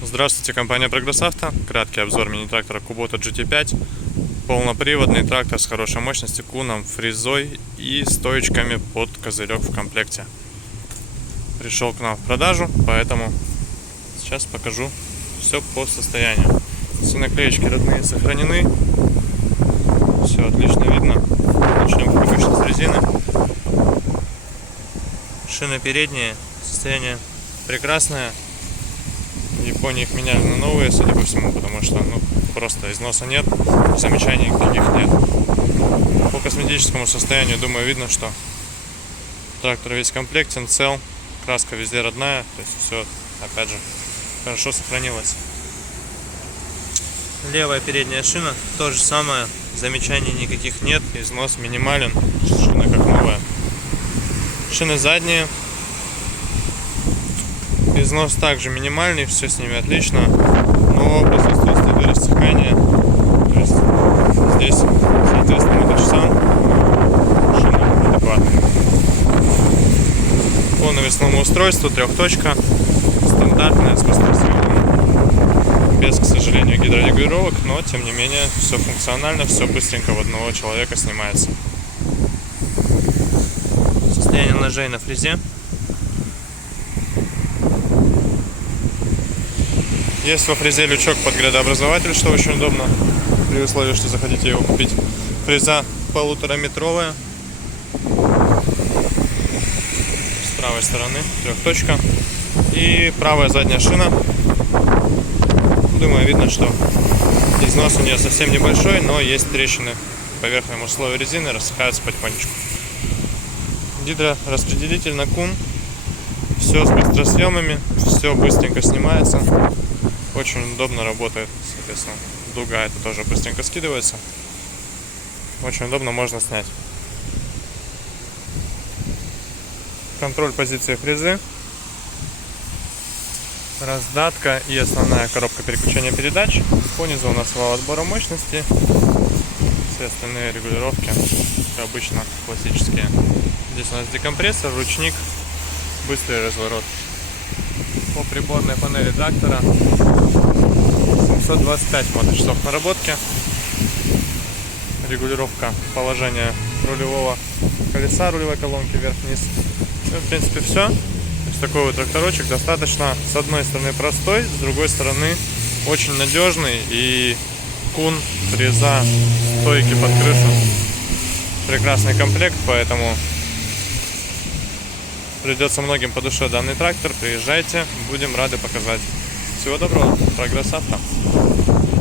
Здравствуйте, компания Прогресс Авто. Краткий обзор мини-трактора Kubota GT5. Полноприводный трактор с хорошей мощностью, куном, фрезой и стоечками под козырек в комплекте. Пришел к нам в продажу, поэтому сейчас покажу все по состоянию. Все наклеечки родные сохранены. Все отлично видно. Начнем, как обычно, с резины. Шины передние, состояние прекрасное. В Японии их меняли на новые, судя по всему, потому что просто износа нет, замечаний никаких нет. По косметическому состоянию, думаю, видно, что трактор весь комплектен, цел, краска везде родная, то есть все, опять же, хорошо сохранилось. Левая передняя шина, то же самое, замечаний никаких нет, износ минимален, шина как новая. Шины задние. Износ также минимальный, все с ними отлично, но присутствует следы рассыхания. То есть здесь, соответственно, мы часам шина адекватная. По навесному устройству трехточка, стандартная, с быстросъемом, без, к сожалению, гидрорегулировок, но тем не менее все функционально, все быстренько в одного человека снимается. Состояние ножей на фрезе. Есть во фрезе лючок под градообразователь, что очень удобно, при условии, что захотите его купить. Фреза 1,5-метровая. С правой стороны трехточка. И правая задняя шина. Думаю, видно, что износ у нее совсем небольшой, но есть трещины по верхнему слою резины, рассыхаются потихонечку. Гидрораспределитель на кун. Все с быстросъемами, все быстренько снимается. Очень удобно работает, соответственно, дуга это тоже быстренько скидывается. Очень удобно, можно снять. Контроль позиции фрезы. Раздатка и основная коробка переключения передач. Понизу у нас вал отбора мощности. Все остальные регулировки, как обычно, классические. Здесь у нас декомпрессор, ручник, быстрый разворот. По приборной панели трактора 725 моточасов наработки. Регулировка положения рулевого колеса, рулевой колонки вверх-вниз. В принципе, все. То есть такой вот тракторочек достаточно, с одной стороны, простой, с другой стороны, очень надежный. И кун, фреза, стойки под крышу. Прекрасный комплект, поэтому придется многим по душе данный трактор. Приезжайте, будем рады показать. Всего доброго, Прогресс Авто.